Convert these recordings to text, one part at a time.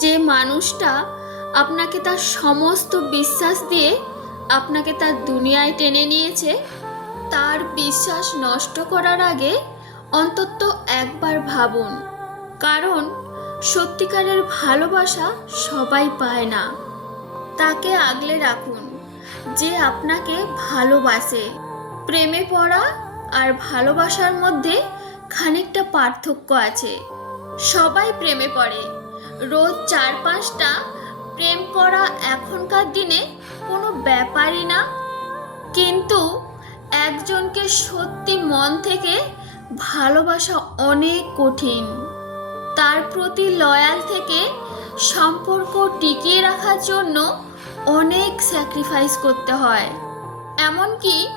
যে মানুষটা আপনাকে তার সমস্ত বিশ্বাস দিয়ে আপনাকে তার দুনিয়ায় টেনে নিয়েছে, তার বিশ্বাস নষ্ট করার আগে অন্তত একবার ভাবুন। কারণ সত্যিকারের ভালোবাসা সবাই পায় না। তাকে আগলে রাখুন যে আপনাকে ভালোবাসে। প্রেমে পড়া আর ভালোবাসার মধ্যে খানিকটা পার্থক্য আছে। সবাই প্রেমে পড়ে। রোজ চার পাঁচটা প্রেম করা এখনকার দিনে কোনো ব্যাপারই না। কিন্তু একজনকে সত্যি মন থেকে ভালোবাসা অনেক কঠিন। তার প্রতি লয়াল থেকে সম্পর্ক টিকিয়ে রাখার জন্য অনেক স্যাক্রিফাইস করতে হয়। এমনকি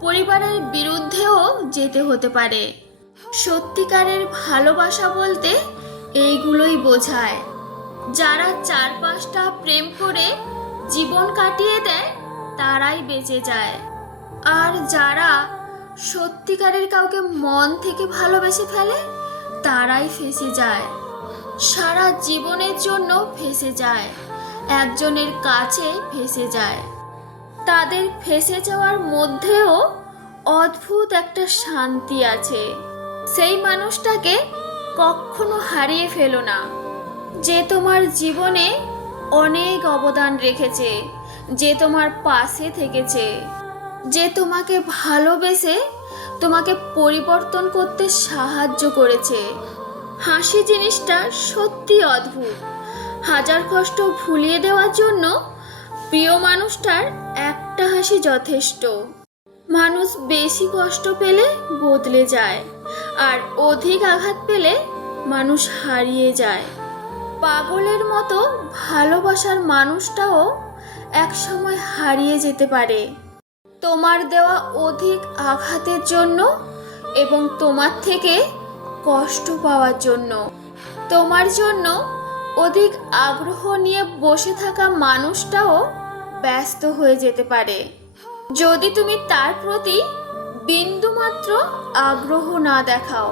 পরিবারের বিরুদ্ধেও যেতে হতে পারে। সত্যিকারের ভালোবাসা বলতে এইগুলোই বোঝায়। যারা চার পাঁচটা প্রেম করে জীবন কাটিয়ে দেয়, তারাই বেঁচে যায়। আর যারা সত্যিকারের কাউকে মন থেকে ভালোবেসে ফেলে, তারাই ফেসে যায়। সারা জীবনের জন্য ফেসে যায়। একজনের কাছে ফেসে যায়। তাদের ফেসে যাওয়ার মধ্যেও অদ্ভুত একটা শান্তি আছে। সেই মানুষটাকে কখনো হারিয়ে ফেলো না। যে তোমার জীবনে অনেক অবদান রেখেছে, যে তোমার পাশে থেকেছে, যে তোমাকে ভালোবেসে তোমাকে পরিবর্তন করতে সাহায্য করেছে। হাসি জিনিসটা সত্যি অদ্ভুত। হাজার কষ্ট ভুলিয়ে দেওয়ার জন্য প্রিয় মানুষটার একটা হাসি যথেষ্ট। মানুষ বেশি কষ্ট পেলে বদলে যায়, আর অধিক আঘাত পেলে মানুষ হারিয়ে যায়। পাগলের মতো ভালোবাসার মানুষটাও একসময় হারিয়ে যেতে পারে। তোমার দেওয়া অধিক আঘাতের জন্য এবং তোমার থেকে কষ্ট পাওয়ার জন্য। তোমার জন্য অধিক আগ্রহ নিয়ে বসে থাকা মানুষটাও ব্যস্ত হয়ে যেতে পারে। যদি তুমি তার প্রতি বিন্দুমাত্র আগ্রহ না দেখাও,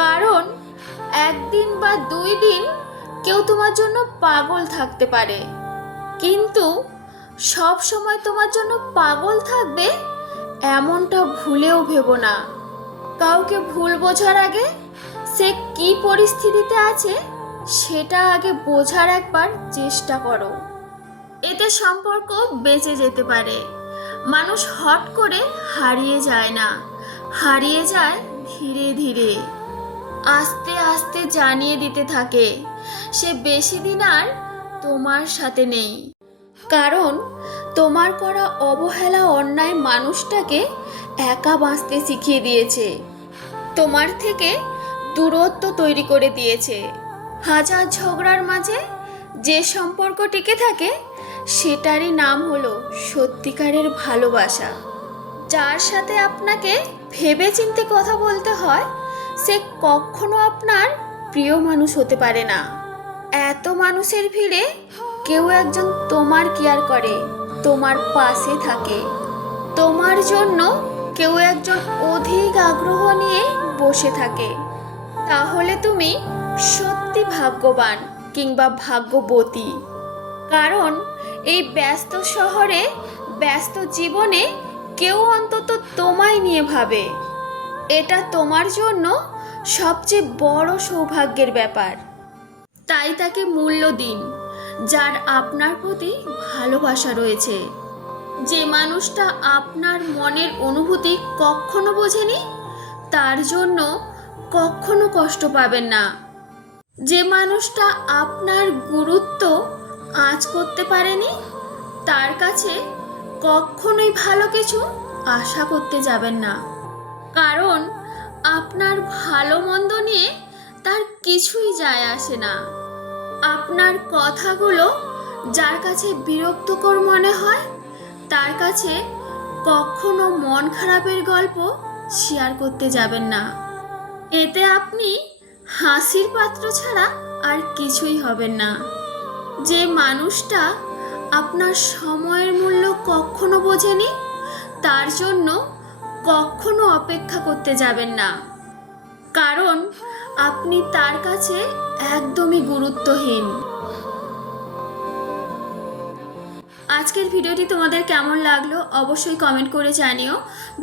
কারণ একদিন বা দুই দিন কেউ তোমার জন্য পাগল থাকতে পারে। কিন্তু সব সময় তোমার জন্য পাগল থাকবে, এমনটা ভুলেও ভেবো না। কাউকে ভুল বোঝার আগে সে কি পরিস্থিতিতে আছে, সেটা আগে বোঝার একবার চেষ্টা করো। এতে সম্পর্ক বেঁচে যেতে পারে। মানুষ হট করে হারিয়ে যায় না, হারিয়ে যায় ধীরে ধীরে। আস্তে আস্তে জানিয়ে দিতে থাকে। সে বেশি দিন আর তোমার সাথে নেই। কারণ তোমার করা অবহেলা অন্যায় মানুষটাকে একা বাঁচতে শিখিয়ে দিয়েছে। তোমার থেকে দূরত্ব তৈরি করে দিয়েছে। হাজার ঝগড়ার মাঝে যে সম্পর্ক টিকে থাকে, সেটারই নাম হলো সত্যিকারের ভালোবাসা। যার সাথে আপনাকে ভেবে চিনতে কথা বলতে হয়, সে কখনো আপনার প্রিয় মানুষ হতে পারে না। এত মানুষের ভিড়ে কেউ একজন তোমার কেয়ার করে, তোমার পাশে থাকে। তোমার জন্য কেউ একজন অধিক আগ্রহ নিয়ে বসে থাকে। তাহলে তুমি সত্যি ভাগ্যবান কিংবা ভাগ্যবতী। কারণ এই ব্যস্ত শহরে, ব্যস্ত জীবনে কেউ অন্তত তোমায় নিয়ে ভাবে। এটা তোমার জন্য সবচেয়ে বড় সৌভাগ্যের ব্যাপার। তাই তাকে মূল্য দিন, যার আপনার প্রতি ভালোবাসা রয়েছে। যে মানুষটা আপনার মনের অনুভূতি কখনো বোঝেনি, তার জন্য কখনো কষ্ট পাবেন না। যে মানুষটা আপনার গুরুত্ব আঁচ করতে পারেনি, তার কাছে কখনোই ভালো কিছু আশা করতে যাবেন না। কারণ আপনার ভালো মন্দ নিয়ে তার কিছুই যায় আসে না। আপনার কথাগুলো যার কাছে বিরক্তকর মনে হয়, তার কাছে কখনো মন খারাপের গল্প শেয়ার করতে যাবেন না। এতে আপনি হাসির পাত্র ছাড়া আর কিছুই হবেন না। যে মানুষটা আপনার সময়ের মূল্য কখনো বোঝেনি, তার জন্য কখনো অপেক্ষা করতে যাবেন না। কারণ আপনি তার কাছে একদমই গুরুত্বহীন। আজকের ভিডিওটি তোমাদের কেমন লাগল অবশ্যই কমেন্ট করে জানিও।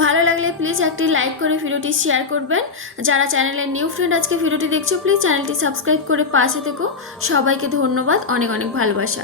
ভালো লাগলে প্লিজ একটি লাইক করে ভিডিওটি শেয়ার করবেন। যারা চ্যানেলের নিউ ফ্রেন্ড আজকে ভিডিওটি দেখছ প্লিজ চ্যানেলটি সাবস্ক্রাইব করে পাশে থেকো। সবাইকে ধন্যবাদ, অনেক অনেক ভালোবাসা।